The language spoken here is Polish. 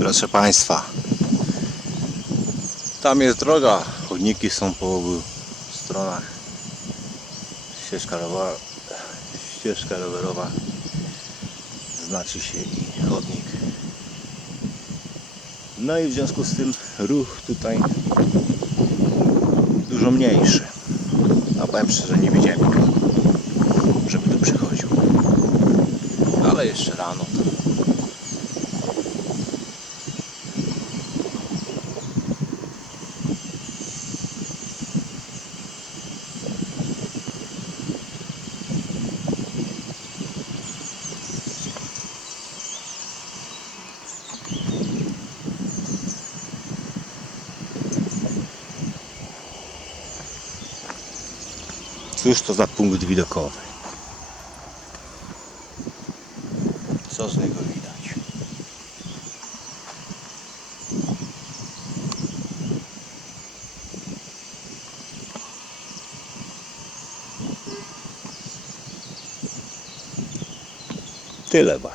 Proszę Państwa, tam jest droga, chodniki są po obu stronach. Ścieżka rowerowa, ścieżka rowerowa znaczy się i chodnik. No i w związku z tym ruch tutaj dużo mniejszy. A powiem szczerze, nie widziałem żeby tu przychodził. Ale jeszcze rano to Cóż to za punkt widokowy? Co z niego widać? Tyle właśnie.